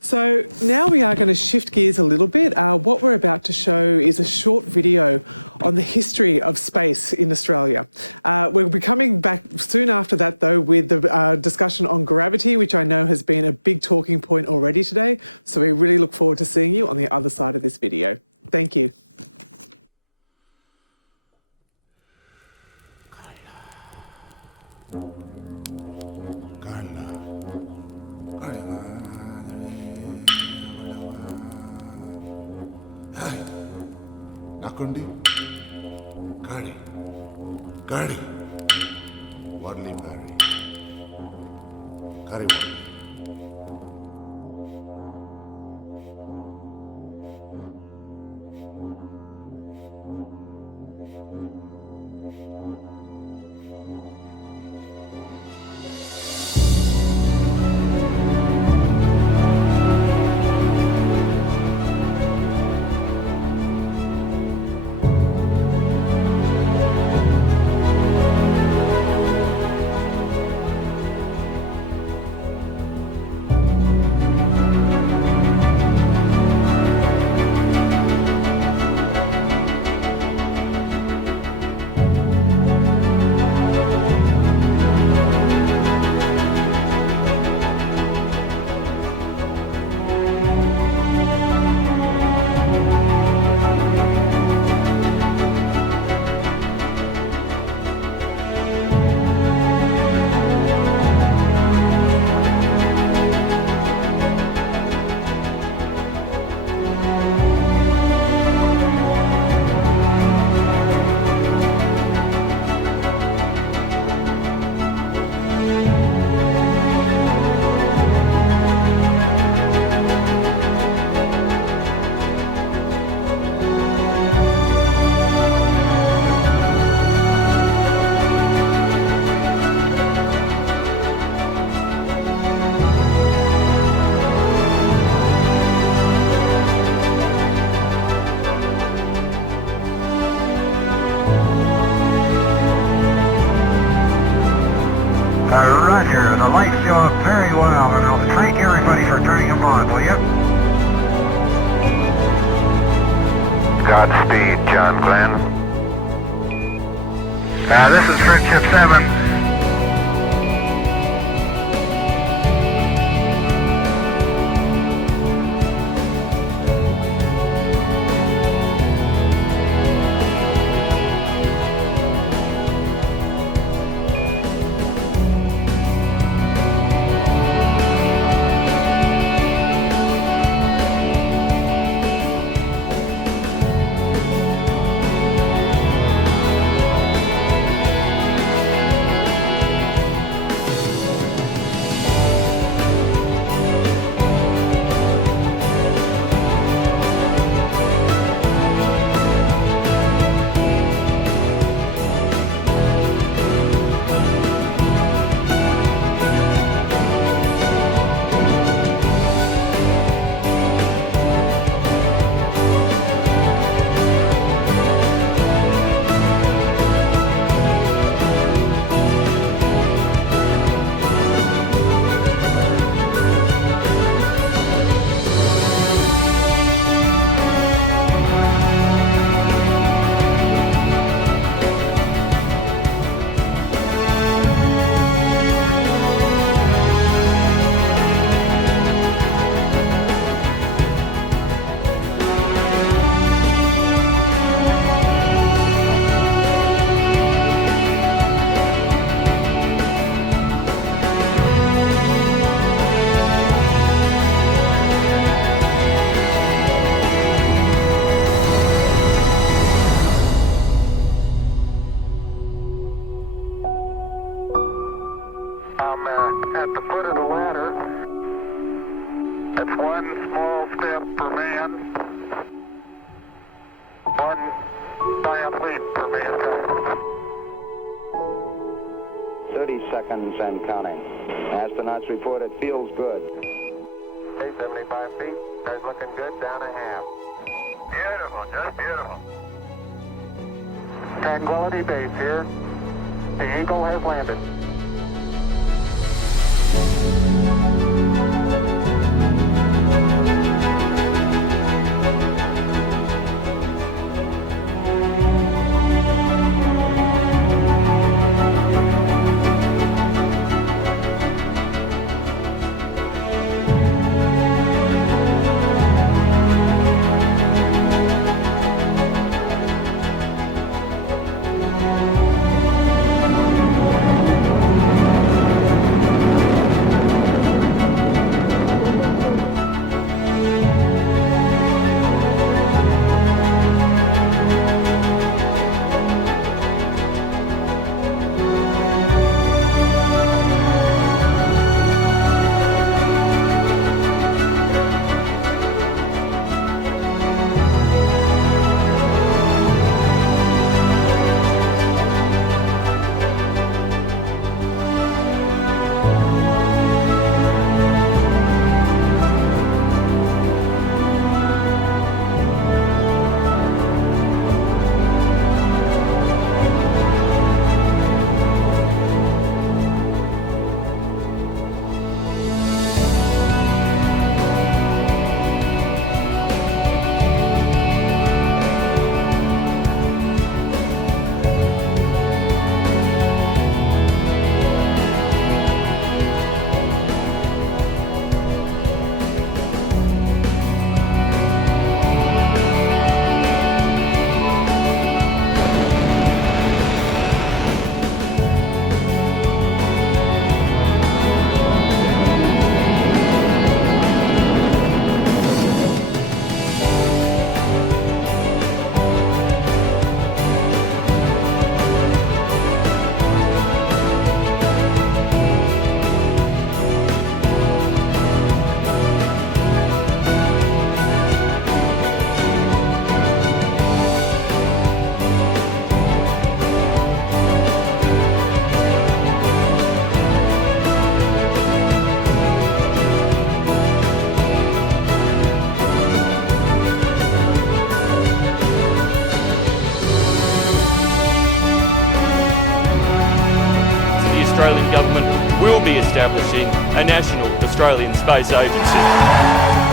So now we are going to shift gears a little bit. What we're about to show is a short video on the history of space in Australia. We'll be coming back soon after that, though, with the discussion on gravity, which I know has been a big talking point already today. So we really look forward to seeing you on the other side of this video. Thank you. Nakundi, Gadi, Wadley Barry, Kari Wadley. Roger, the lights show up very well, and I'll thank everybody for turning them on, will you? Godspeed, John Glenn. This is Friendship 7. At the foot of the ladder. It's one small step for man, one giant leap for mankind. 30 seconds and counting. Astronauts report it feels good. Okay, 75 feet. Guys looking good. Down a half. Beautiful, just beautiful. Tranquility Base here. The Eagle has landed. establishing a national Australian space agency.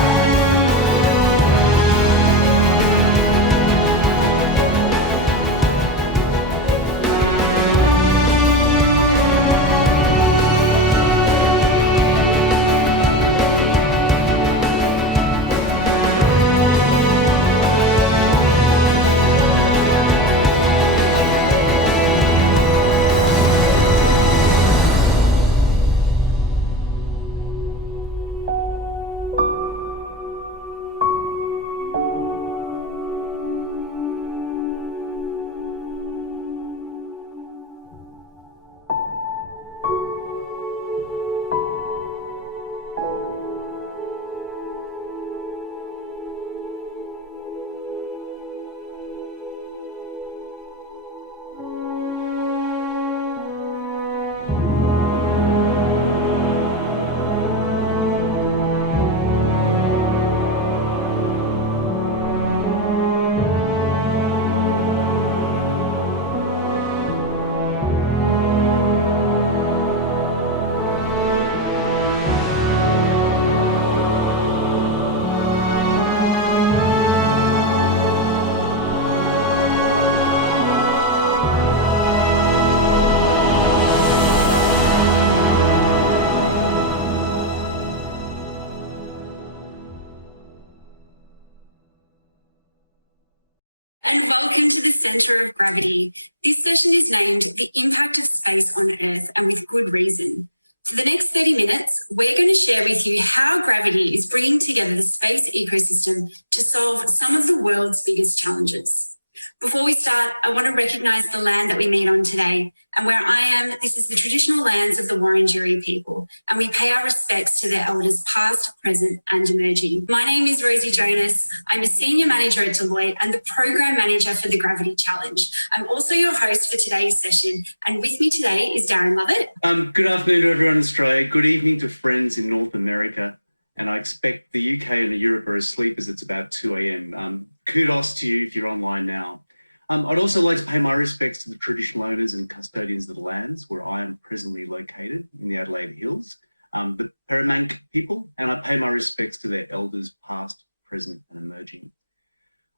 And welcome to the Centre of Gravity. This session is named The Impact of Space on Earth, and with good reason. For the next 30 minutes, we're going to share with you how gravity is bringing together the space ecosystem to solve some of the world's biggest challenges. Before we start, I want to recognise the land that we meet on today. And where I am, this is the traditional lands of the Wurundjeri people, and we pay our respects to their elders past, present and emerging. My name is Rosie Jonas. I'm a Senior Manager at Deloitte and the Program Manager for the Gravity Challenge. I'm also your host for today's session, and with me today is Darren Lovett. Good afternoon to everyone in Australia. Good evening to friends in North America. And I expect the UK and Europe are asleep as it's about 2 a.m. Kudos to you if you're online now. I'd also like to pay my respects to the traditional owners and custodians of the lands where I am presently located in the Adelaide Hills, the Paramank people, and I pay my respects to their elders past, present and emerging.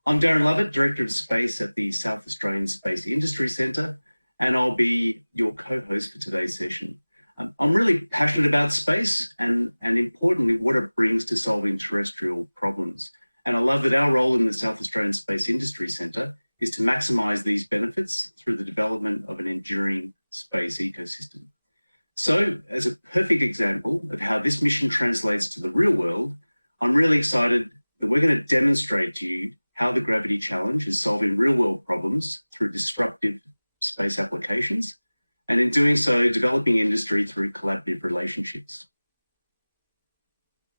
I'm Darren Lovett, Director of Space at the South Australian Space Industry Centre, and I'll be your co-host for today's session. I'm really passionate about space and importantly, what it brings to solving terrestrial problems. And I love that our role in the South Australian Space Industry Centre is to maximise these benefits through the development of an enduring space ecosystem. So, as a perfect example of how this mission translates to the real world, I'm really excited that we're going to demonstrate to you how the Gravity Challenge is solving real world problems through disruptive space applications, and in doing so, developing industry through collaborative relationships.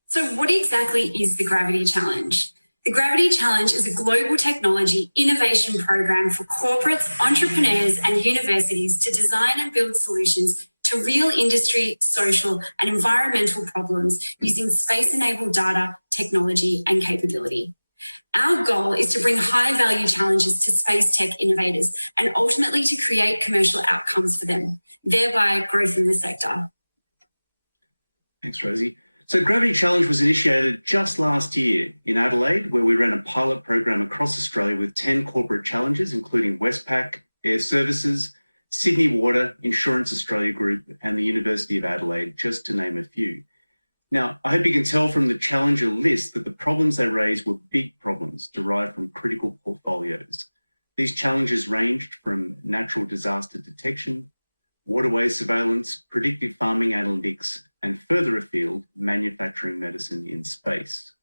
So what exactly is the Gravity Challenge? The Gravity Challenge is a global technology innovation program for corporates, entrepreneurs and universities to design and build solutions to real industry, social and environmental problems using space-enabled data, technology and capability. Our goal is to bring high-value challenges to space tech innovators and ultimately to create commercial outcomes for them, thereby growth in the sector. Thanks, Rosie. So Gravity Challenge was initiated just last year in Adelaide, where we ran a pilot program across Australia with 10 corporate challenges, including Westpac, Air Services, Sydney Water, Insurance Australia Group, and the University of Adelaide, just to name a few. Now, I hope you can tell from the challenger list that the problems they raised were big problems derived from critical portfolios. These challenges ranged from natural disaster detection, waterway surveillance, predictive farming analytics, and further afield, manufacturing medicine in space.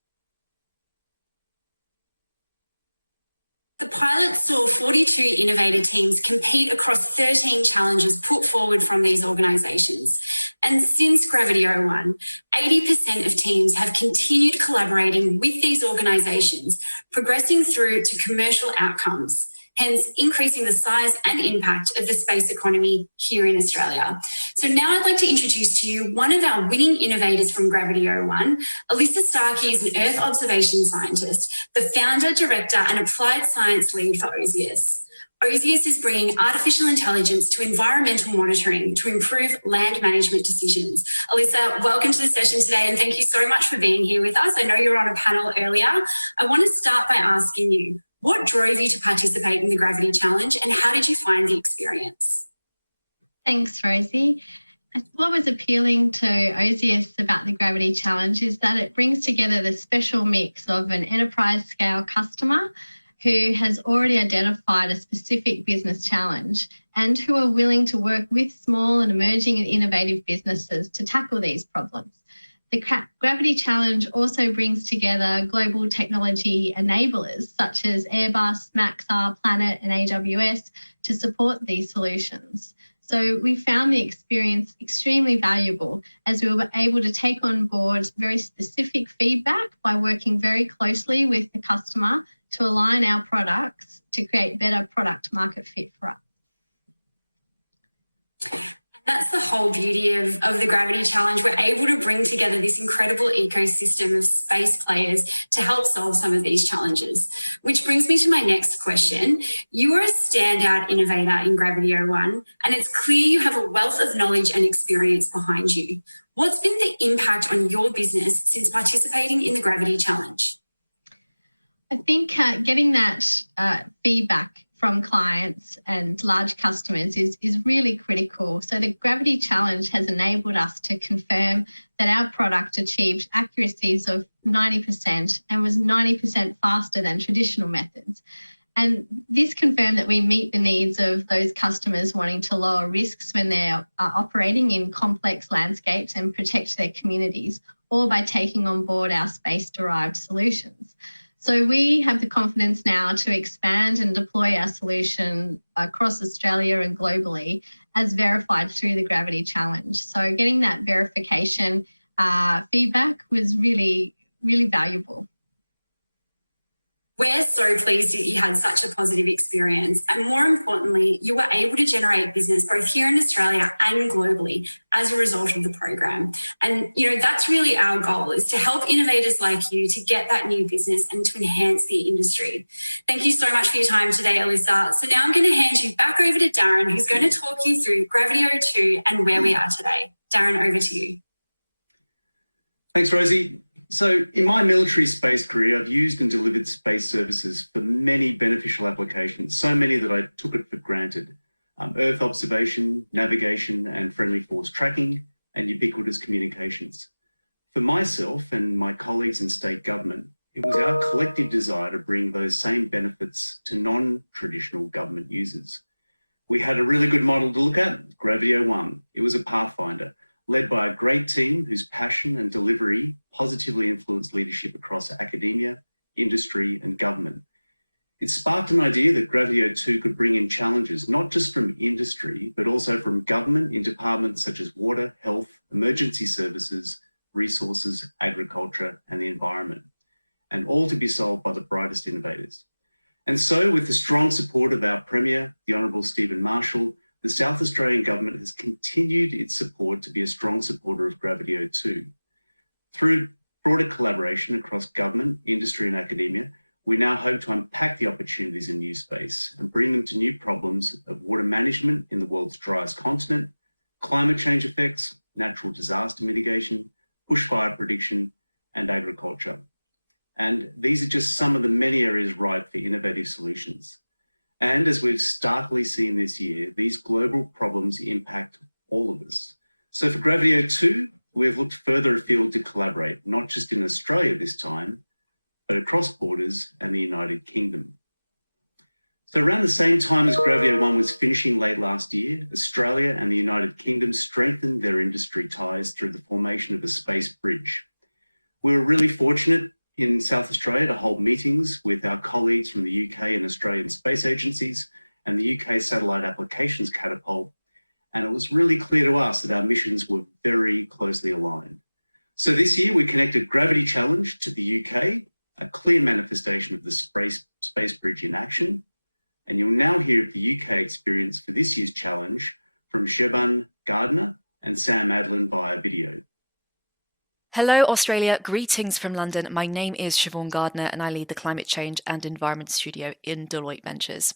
The pilot saw 42 innovator teams compete across 13 challenges put forward from these organisations. And since Gravity 01, 80% of teams have continued collaborating with these organisations, progressing through to commercial outcomes, hence increasing the size and impact of the space economy here in Australia. So now I'd like to introduce to you one of our winning innovators from Gravity 01. Alyssa Starkey is an Earth observation scientist, the founder, director and applied science lead for OSIS. OSIS is bringing artificial intelligence to environmental monitoring to improve land management decisions. Alyssa, welcome to the session today and thank you so much for being here with us. I know you were on a panel earlier. I want to start by asking you, what drove you to participate in the Gravity Challenge and how did you find the experience? Thanks, Rosie. What was appealing to OSIS about the Gravity Challenge is that it brings together the special mix of an enterprise scale customer who has already identified a specific business challenge and who are willing to work with small and emerging and innovative businesses to tackle these problems. The Gravity Challenge also brings together global technology enablers such as Airbus, Maxar, Planet and AWS to support these solutions. So we found the experience extremely valuable as we were able to take on board very specific feedback by working very closely with the customer to align our products to create better product market fit for us. That's the whole beauty of the Gravity Challenge. We're able to bring together this incredible ecosystem of space players to help solve some of these challenges. Which brings me to my next question. You are a standout innovator in Gravity 01, and it's clear you have a wealth of knowledge and experience behind you. What's been the impact on your business since participating in the Gravity Challenge? I think getting that feedback from clients and large customers is really critical. So the Gravity Challenge has enabled us to confirm that our product achieved accuracies of 90% and was 90% faster than traditional methods. And this confirmed that we meet the needs of those customers wanting to lower risks when they're operating in complex landscapes and protect their communities, or by taking on board our space-derived solutions. So we have the confidence now to expand and deploy our solution across Australia and globally as verified through the Gravity Challenge. So getting that verification feedback was really, really valuable. We're so pleased that you had such a positive experience, and more importantly, you were able to generate business both here in Australia and globally as a result of the program. And that's really our goal, is to help innovators like you to get that new business and to enhance the industry. Thank you so much for your time today, Alyssa. So now I'm going to hand you back over to Darren, who's going to talk you through Gravity 02 and where we are today. Darren, over to you. Thanks, Rosie. So in my military space career, I've used and delivered space services for many beneficial applications, so many that I took it for granted. Earth observation, navigation and friendly force tracking, and ubiquitous communications. For myself and my colleagues in state government, it was our collective desire to bring those same benefits to non-traditional government users. We had a really good model to look at, Gravity 01. It was a pathfinder, led by a great team whose passion and delivery positively influenced leadership across academia, industry and government. It sparked an idea that Gravity 02 could bring in challenges, not just from industry, but also from government in departments such as water, health, emergency services, resources, agriculture and the environment, and all to be solved by the brightest innovators. And so, with the strong support of our Premier, the Honourable Stephen Marshall, the South Australian Government has continued its support to be a strong supporter of Gravity 02. Through broader collaboration across government, industry and academia, we now hope to unpack the opportunities in new space and bring them to new problems of water management in the world's driest continent, climate change effects, natural disaster mitigation, bushfire prediction and agriculture. And these are just some of the many areas ripe for innovative solutions. And as we've starkly seen this year, these global problems impact all of us. So for Gravity 02, we've looked further afield to collaborate, not just in Australia this time, but across borders and the United Kingdom. So around the same time as Gravity 01 was finishing late last year, Australia and the United Kingdom strengthened their industry ties through the formation of a space bridge. We were really fortunate in South Australia to hold meetings with our colleagues from the UK and Australian space agencies and the UK Satellite Applications Catapult. And it was really clear to us that our missions were very closely aligned. So this year we connected Gravity Challenge to the UK, a clear manifestation of the space bridge in action. And you'll now hear of the UK experience for this year's challenge from Siobhan Gardner and Sam Adlin via video. Hello Australia, greetings from London. My name is Siobhan Gardner and I lead the Climate Change and Environment Studio in Deloitte Ventures.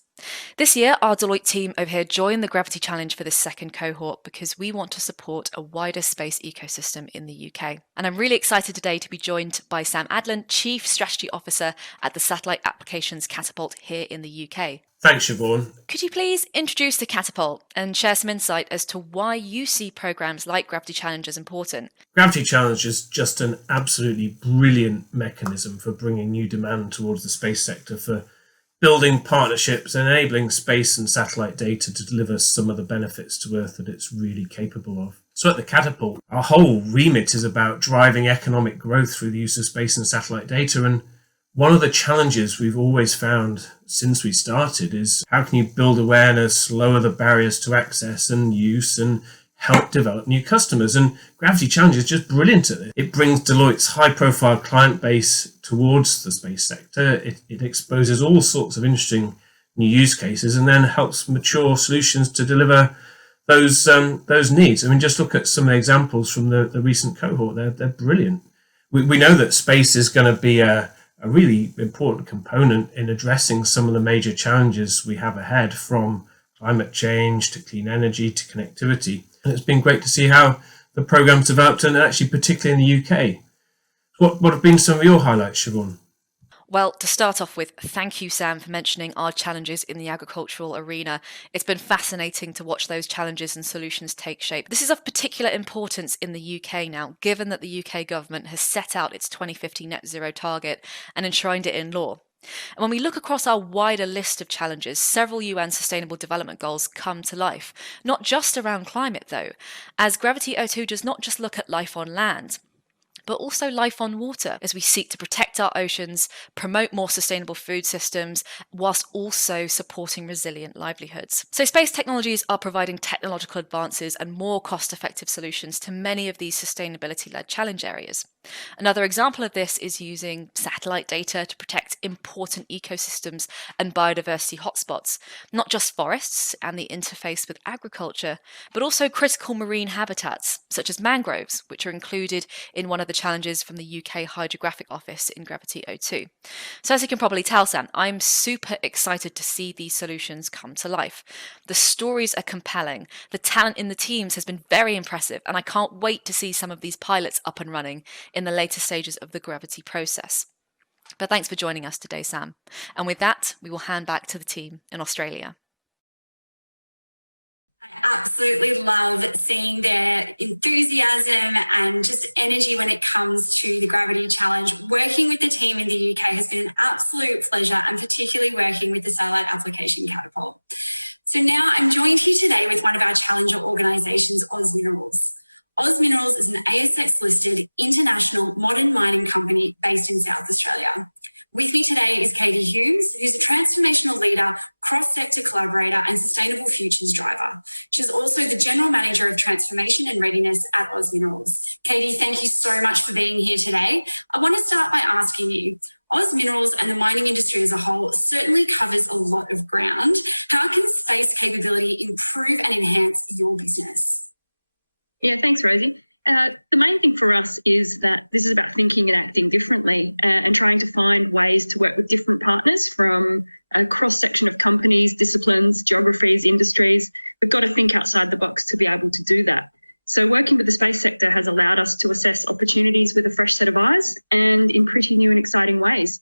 This year, our Deloitte team over here joined the Gravity Challenge for this second cohort because we want to support a wider space ecosystem in the UK. And I'm really excited today to be joined by Sam Adlin, Chief Strategy Officer at the Satellite Applications Catapult here in the UK. Thanks, Siobhan. Could you please introduce the Catapult and share some insight as to why you see programs like Gravity Challenge as important? Gravity Challenge is just an absolutely brilliant mechanism for bringing new demand towards the space sector, for building partnerships and enabling space and satellite data to deliver some of the benefits to Earth that it's really capable of. So at the Catapult, our whole remit is about driving economic growth through the use of space and satellite data. And one of the challenges we've always found since we started is how can you build awareness, lower the barriers to access and use, and help develop new customers. And Gravity Challenge is just brilliant at it. It brings Deloitte's high-profile client base towards the space sector. It exposes all sorts of interesting new use cases and then helps mature solutions to deliver those needs. I mean, just look at some of the examples from the recent cohort. They're brilliant. We know that space is going to be a really important component in addressing some of the major challenges we have ahead, from climate change to clean energy to connectivity. And it's been great to see how the program's developed, and actually particularly in the UK. What have been some of your highlights, Siobhan? Well, to start off with, thank you, Sam, for mentioning our challenges in the agricultural arena. It's been fascinating to watch those challenges and solutions take shape. This is of particular importance in the UK now, given that the UK government has set out its 2050 net zero target and enshrined it in law. And when we look across our wider list of challenges, several UN Sustainable Development Goals come to life, not just around climate though, as Gravity O2 does not just look at life on land, but also life on water, as we seek to protect our oceans, promote more sustainable food systems, whilst also supporting resilient livelihoods. So space technologies are providing technological advances and more cost-effective solutions to many of these sustainability-led challenge areas. Another example of this is using satellite data to protect important ecosystems and biodiversity hotspots, not just forests and the interface with agriculture, but also critical marine habitats, such as mangroves, which are included in one of the challenges from the UK Hydrographic Office in Gravity O2. So as you can probably tell, Sam, I'm super excited to see these solutions come to life. The stories are compelling, the talent in the teams has been very impressive, and I can't wait to see some of these pilots up and running in the later stages of the Gravity process. But thanks for joining us today, Sam. And with that, we will hand back to the team in Australia. I absolutely love seeing their enthusiasm and just energy when it comes to the Gravity Challenge. Working with the team in the UK has been an absolute pleasure, and particularly working with the Satellite Application Catapult. So now I'm joined here today with one of our challenger organisations, Oz Minerals. Oz Minerals is an ASX-listed international modern mining company based in South Australia. With me today is Katie Humes, who's a transformational leader, cross-sector collaborator and sustainable futures driver. She's also the General Manager of Transformation and Readiness at Oz Minerals. Katie, thank you so much for being here today. I want to start by asking you, Oz Minerals and the mining industry as a whole certainly covers a lot of ground. How can space capability improve and enhance your business? Yeah, thanks, Rosie. The main thing for us is that this is about thinking and acting differently and trying to find ways to work with different partners from a cross-section of companies, disciplines, geographies, industries. We've got to think outside the box to be able to do that. So working with the space sector has allowed us to assess opportunities with a fresh set of eyes and in pretty new and exciting ways.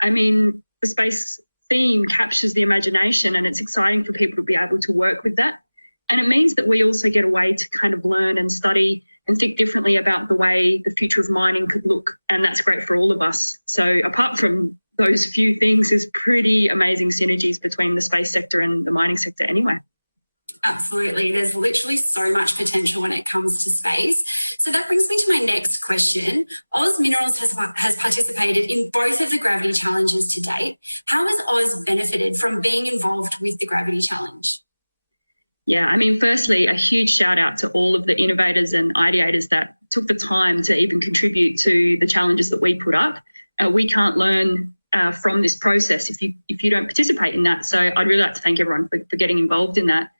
I mean, the space theme captures the imagination, and it's exciting for people to be able to work with that. And it means that we also get a way to kind of learn and study and think differently about the way the future of mining could look. And that's great for all of us. So apart from those few things, there's pretty amazing synergies between the space sector and the mining sector anyway. Absolutely. There's literally so much potential when it comes to space. So that brings me to my next question. Oz Minerals has participated in both of the Gravity Challenges to date. How has Oz benefited from being involved with the Gravity Challenge? Yeah, I mean, firstly, a huge shout out to all of the innovators and ideators that took the time to even contribute to the challenges that we put up. We can't learn from this process if you don't participate in that. So I'd really like to thank everyone for getting involved in that.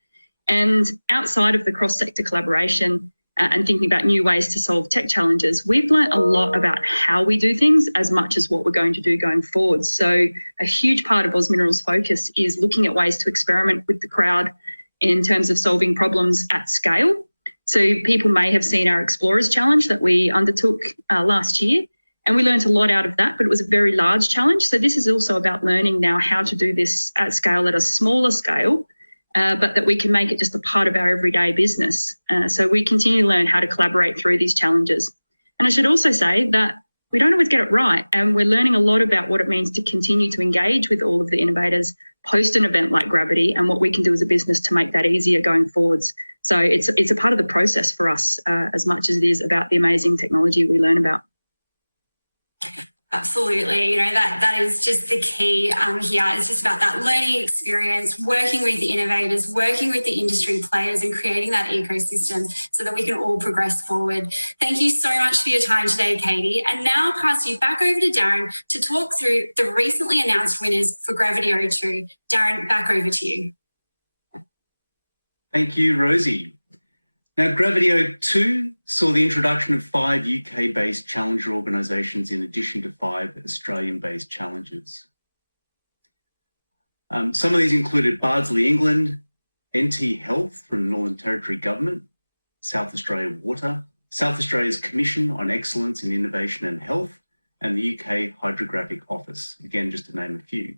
And outside of the cross-sector collaboration, and thinking about new ways to solve tech challenges, we've learnt a lot about how we do things as much as what we're going to do going forward. So a huge part of AusMinerals' focus is looking at ways to experiment with the crowd in terms of solving problems at scale. So people may have seen our Explorers Challenge that we undertook last year, and we learned a lot out of that, but it was a very large challenge. So this is also about learning now how to do this at scale, at a smaller scale, but that we can make it just a part of our everyday business. So we continue to learn how to collaborate through these challenges. And I should also say that we don't always get it right, and we're learning a lot about what it means to continue to engage with all of the innovators post an event like Gravity, and what we can do as a business to make that easier going forwards. So it's a part of the process for us as much as it is about the amazing technology we learn about. Absolutely. You know, that is just the key here. It's just about that learning experience, working with the innovators, working with the industry players, and creating that ecosystem so that we can all progress forward. Thank you so much for your time today, Katie. And now I'll pass you back over to Darren to talk through the recently announced winners for Gravity O2. Darren, back over to you. Thank you, Rosie. Now, Gravity O2 saw the introduction of 5 UK-based challenger organisations in addition to 5 Australian-based challengers. Some of these included Bardsley England, NT Health from the Northern Territory Government, South Australia Water, South Australia's Commission on Excellence in Innovation and Health, and the UK Hydrographic Office, again, just to name a few.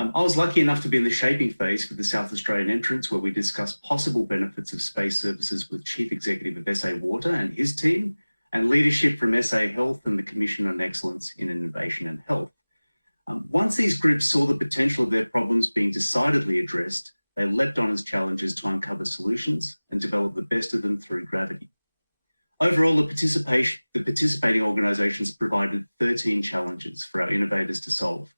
I was lucky enough to be in the shaping phase for the South Australian entrance, where we discussed possible benefits of space services with Chief Executive of SA Water and his team, and leadership from SA Health and the Commission on Excellence in Innovation and Health. Once these groups saw the potential of their problems being decidedly addressed, they leapt on as challengers to uncover solutions and develop the best of them through Gravity. Overall, the participating organisations provided 13 challenges for our innovators to solve.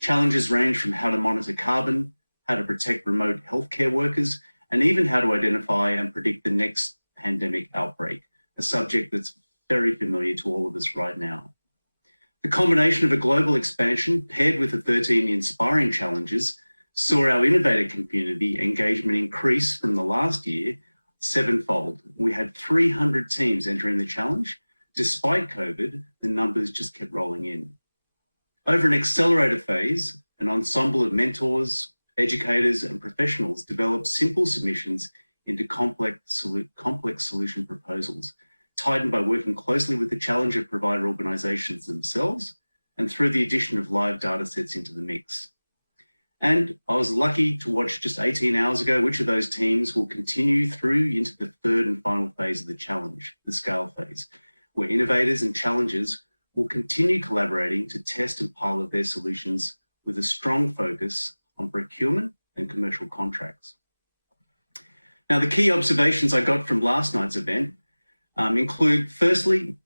Challenges range from how to monitor carbon, how to protect remote healthcare workers, and even how to identify and predict the next pandemic outbreak, a subject that's very familiar to all of us right now. The combination of a global expansion paired with the 13 inspiring challenges saw our innovator community engagement increase from the last year 7-fold. We had 300 teams entering the challenge. Despite COVID, the numbers just kept rolling in. Over an accelerator phase, an ensemble of mentors, educators, and professionals developed simple submissions into complex solution proposals, tightened by working closely with the challenger provider organisations themselves and through the addition of live data sets into the mix. And I was lucky to watch just 18 hours ago which of those teams will continue through into the third and final phase of the challenge, the scale phase, where innovators and challengers will continue collaborating to test and pilot their solutions with a strong focus on procurement and commercial contracts. Now, the key observations I got from last night's event include, firstly,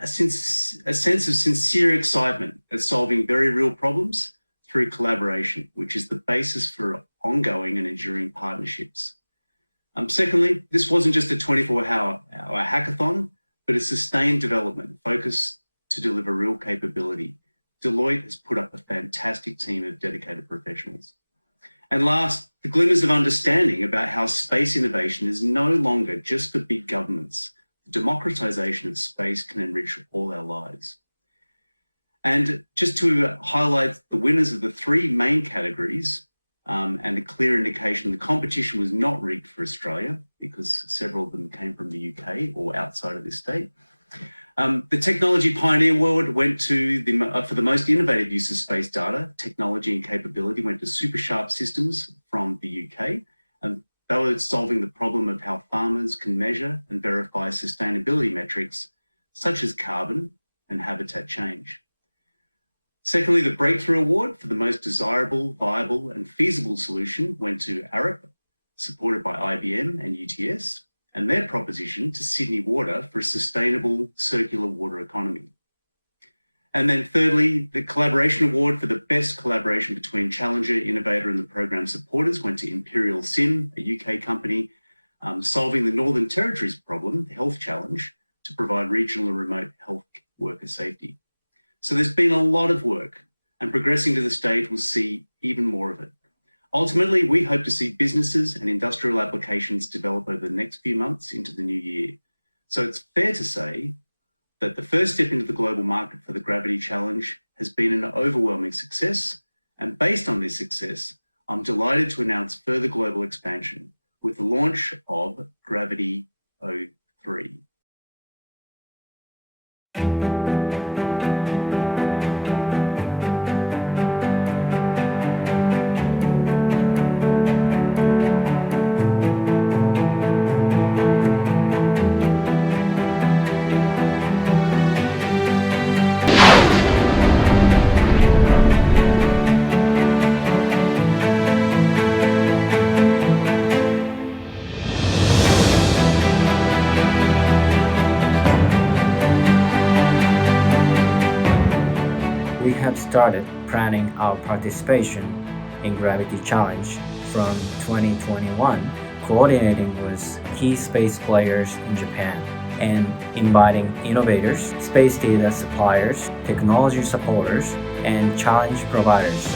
a sense of sincere excitement at solving very real problems through collaboration, which is the basis for ongoing and enduring partnerships. Secondly, this wasn't just a 24-hour hackathon, but a sustained development focused to deliver real capability. Deloitte has put up a fantastic team of dedicated professionals. And last, the glimmers of understanding about how space innovation is no longer just for big governments. The democratization of space can enrich all our lives. And just to highlight the winners of the 3 main categories, and a clear indication the competition was not rigged for Australia, because several of them came from the UK or outside of this state. The Technology Pioneer Award went to for the most innovative use of space data, technology and capability went to Super Sharp Systems from the UK, and they were solving the problem of how farmers can measure and verify sustainability metrics such as carbon and habitat change. Secondly, the Breakthrough Award for the most desirable, viable and feasible solution went to Arup, supported by IBM and UTS, and their proposition to Sydney Water for a sustainable circular water economy. And then thirdly, the Collaboration Award for the best collaboration between challenger, innovator and the program supporters went to Imperial Sim, a UK company, solving the Northern Territory's problem, the health challenge, to provide regional and remote health worker safety. So there's been a lot of work, and progressing to the stage we'll see even more of it. Ultimately, we hope to see businesses and industrial applications develop over the next few months into the new year. So it's fair to say that the first step into the global market for the Gravity Challenge has been an overwhelming success. And based on this success, I'm delighted to announce further global expansion with the launch of Gravity 03. We have started planning our participation in Gravity Challenge from 2021, coordinating with key space players in Japan and inviting innovators, space data suppliers, technology supporters, and challenge providers.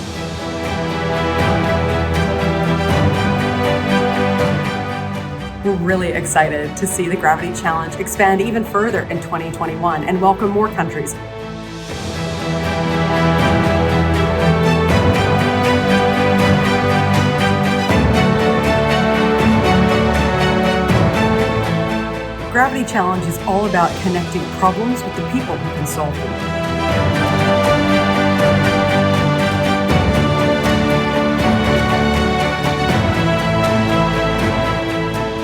We're really excited to see the Gravity Challenge expand even further in 2021 and welcome more countries. Gravity Challenge is all about connecting problems with the people who can solve them.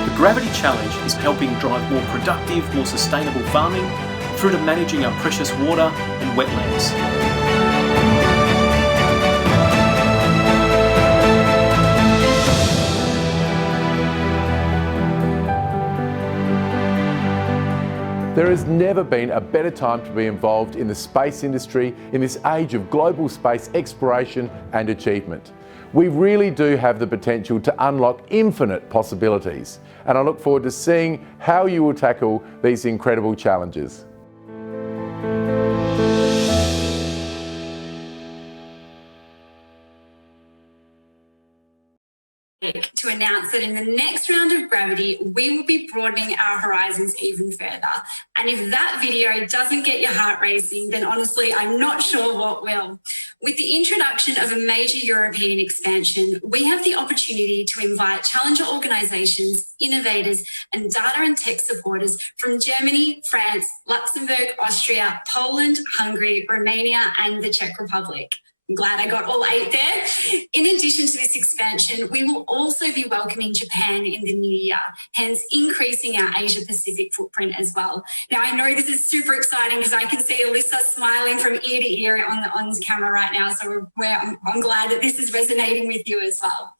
The Gravity Challenge is helping drive more productive, more sustainable farming through to managing our precious water and wetlands. There has never been a better time to be involved in the space industry in this age of global space exploration and achievement. We really do have the potential to unlock infinite possibilities, and I look forward to seeing how you will tackle these incredible challenges. To announce that in the next round of Gravity, we will be broadening our horizons even further. And if that video doesn't get your heart racing, then honestly, I'm not sure what will. With the introduction of a major European expansion, we have the opportunity to invite challenger organisations, innovators, and data and tech supporters from Germany, France, Luxembourg, Austria, Poland, Hungary, Romania, and the Czech Republic. I'm glad I got all 8 there. In addition to this expansion, we will also be welcoming Japan in the new year, hence increasing our Asia Pacific footprint as well. Now, I know this is super exciting because I can see Alyssa smiling from ear to ear on camera right now, so I'm glad that this is resonating with you as well.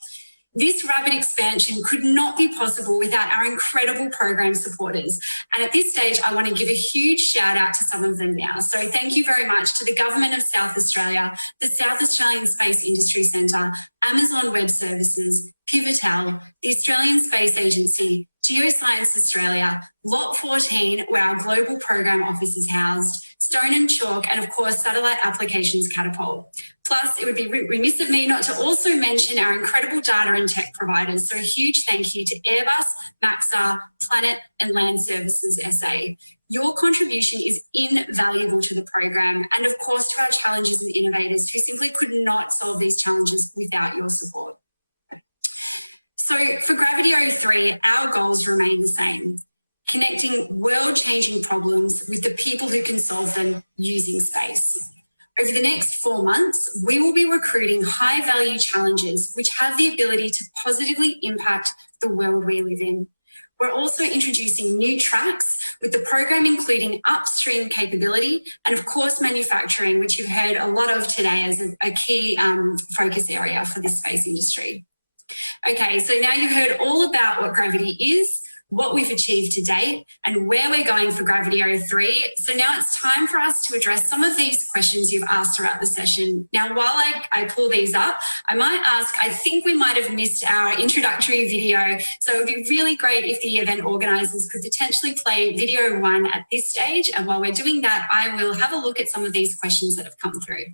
This rapid expansion could not be possible without our incredible program supporters. And at this stage, I want to give a huge shout out to some of them now. So thank you very much to the Government of South Australia, the South Australian Space Industry Centre, Amazon Web Services, Pivotal, the Australian Space Agency, Geoscience Australia, Lot 14, where our global program office is housed, Stone and Chalk, and of course, Satellite Applications Catapult. Plus, it would be remiss of me not to also mention our incredible data and tech providers. So a huge thank you to Airbus, Maxar, Planet, and Land Services SA. Your contribution is invaluable to the program and of course to our challengers and innovators who simply could not solve these challenges without your support. So for Gravity 03, our goals remain the same. Connecting world-changing problems with the people who can solve them using space. Over the next 4 months, we will be recruiting high-value challengers which have the ability to positively impact the world we live in. We're also introducing new tracks with the program including upstream capability and of course manufacturing, which you've heard a lot of today as a key focus area for this space industry. Okay, so now you've heard all about what Gravity is, what we've achieved to date, and where we're going for Gravity 03. So now it's time for us to address some of these questions you've asked throughout the session. Now, while I pull these up, I might ask, I think we might have missed our introductory video. So it would be really great if the event organisers could potentially play video 1 at this stage. And while we're doing that, I will have a look at some of these questions that have come through.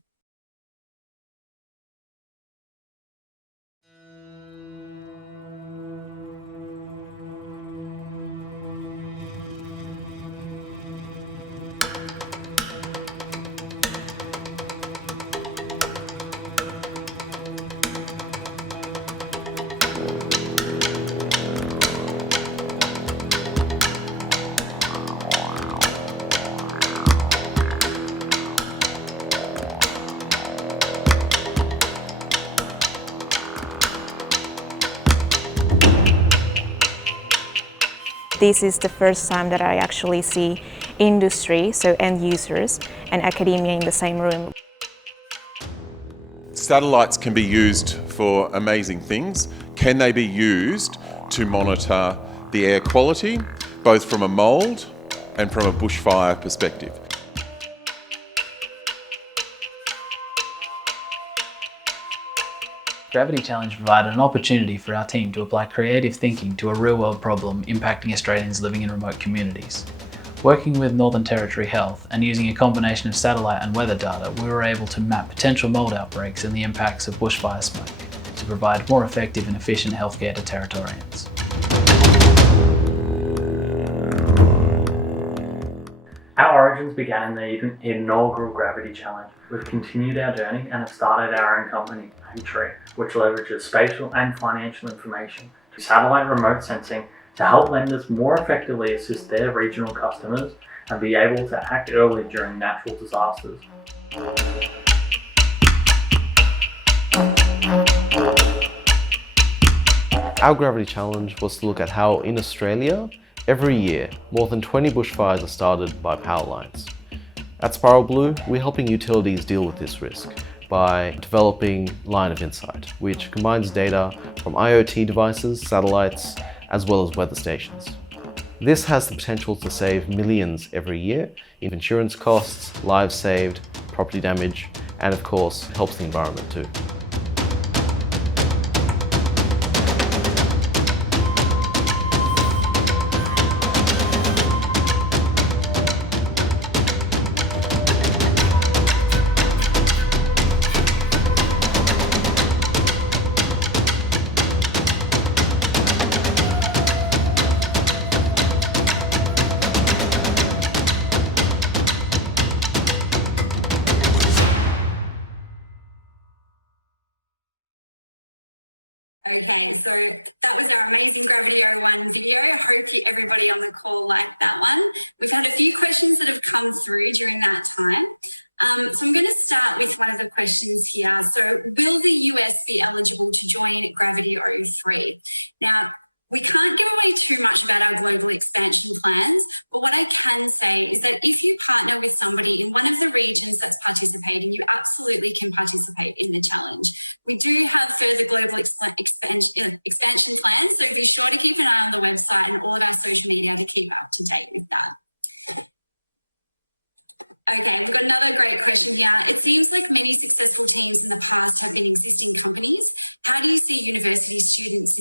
this is the first time that I actually see industry, so end users, and academia in the same room. Satellites can be used for amazing things. Can they be used to monitor the air quality, both from a mould and from a bushfire perspective? Gravity Challenge provided an opportunity for our team to apply creative thinking to a real-world problem impacting Australians living in remote communities. Working with Northern Territory Health and using a combination of satellite and weather data, we were able to map potential mould outbreaks and the impacts of bushfire smoke to provide more effective and efficient healthcare to Territorians. Our origins began in the inaugural Gravity Challenge. We've continued our journey and have started our own company, Tree, which leverages spatial and financial information to satellite remote sensing to help lenders more effectively assist their regional customers and be able to act early during natural disasters. Our Gravity Challenge was to look at how in Australia, every year, more than 20 bushfires are started by power lines. At Spiral Blue, we're helping utilities deal with this risk by developing Line of Insight, which combines data from IoT devices, satellites, as well as weather stations. This has the potential to save millions every year in insurance costs, lives saved, property damage, and of course, helps the environment too. Okay, so that was our amazing Gravity 01 video. I hope everybody on the call liked that one. We've had a few questions that have come through during that time. So I'm going to start with one of the questions here. So will the US be eligible to join Gravity 03? Now, we can't give away too much about our global expansion plans, but what I can say is that if you partner with somebody in one of the regions that's participating, you absolutely can participate in the challenge. We do have further global expansion plans, so be sure to keep an eye on the website and all of our social media to keep up to date with that. Okay, we've got another great question here. It seems like many successful teams in the past have been existing companies. How do you see university students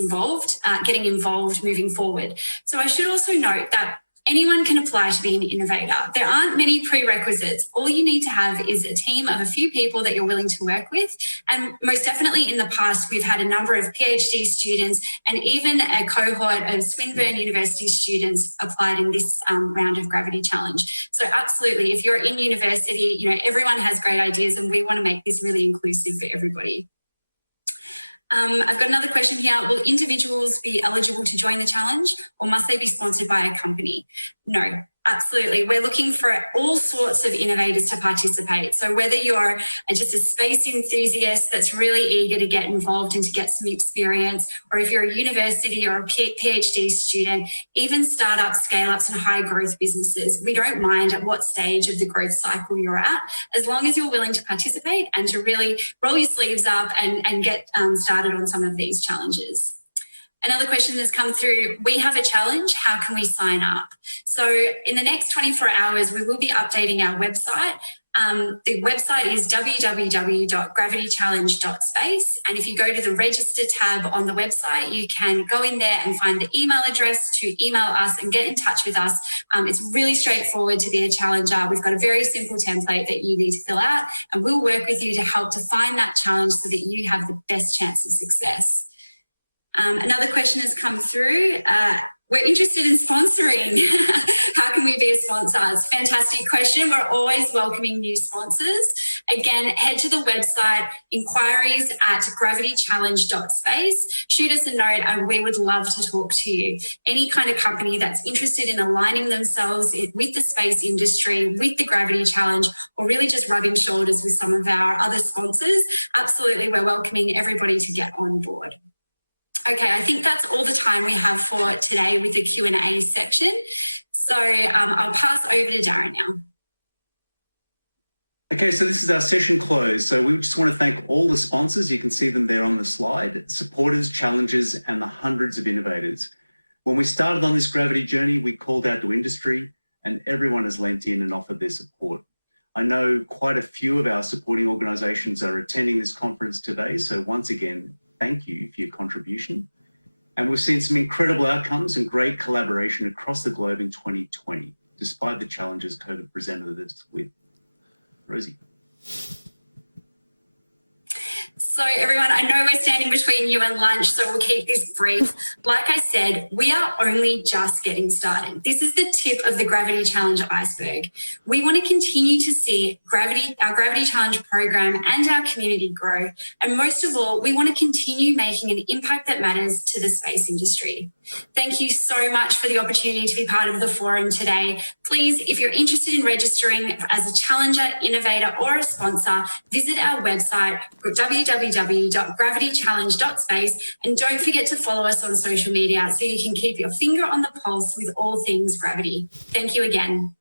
getting involved moving forward? So I should also note that anyone can apply to be an innovator. There aren't many prerequisites. All you need to have is a team of a few people that you're willing to work with. And most definitely in the past, we've had a number of PhD students and even a cohort of Swinburne University students applied in this round of Gravity Challenge. So absolutely, if you're in university, everyone has great ideas and we want to make this really inclusive for everybody. I've got another question here. Will individuals be eligible to join the challenge or must they be sponsored by a company? No, absolutely. We're looking for all sorts of innovators to participate. So whether you're just a space enthusiast that's really eager to get involved and to get some experience, or if you're a university or a PhD student, even startups, scale-ups and high growth businesses, we don't mind at what stage of the growth cycle you're at, as long as you're willing to participate and to really roll your sleeves up and get started on some of these challenges. Another question that's come through, we have a challenge, how can we sign up? So in the next 24 hours, we will be updating our website. The website is www.gravitychallenge.space. And if you go to the register tab on the website, you can go in there and find the email address to email us and get in touch with us. It's really straightforward to be a challenger. We've got a very simple template that you need to fill out, and we'll work with you to help to find that challenge so that you have the best chance of success. Another question has come through. We're interested in sponsoring. How can we be a sponsor? It's a fantastic question. We're always welcoming new sponsors. Again, head to the website, inquiries@gravitychallenge.space. Shoot us a note and we would love to talk to you. Any kind of company that's interested in aligning themselves with the space industry, with the Gravity Challenge, or really just rubbing shoulders with some of our other sponsors, absolutely, we're welcoming everybody to get on board. Okay, I think that's all the time we have for today with the Q&A section. So I'll pass over to Darren now. Okay, so this is our session close. So we just want to thank all the sponsors. You can see them there on the slide, supporters, challengers, and the hundreds of innovators. When we started on this gravity journey, we called out to industry and everyone has lent in and offered their support. I know quite a few of our supporting organisations are attending this conference today. So once again, thank you for your contribution. And we've seen some incredible outcomes and great collaboration across the globe in 2020, despite the challenges COVID presented us with. Rosie. So everyone, I know we're standing between you and lunch, so we'll keep this brief. Like I said, we are only just getting started. This is the tip of the Gravity Challenge iceberg. We want to continue to see our Gravity Challenge program and our community grow. And most of all, we want to continue making an impact that matters to the space industry. Thank you so much for the opportunity to be part of the forum today. Please, if you're interested in registering as a challenger, innovator, or a sponsor, visit our website, www.gravitychallenge.space, and don't forget to follow us on social media so you can keep your finger on the pulse with all things gravity. Thank you again.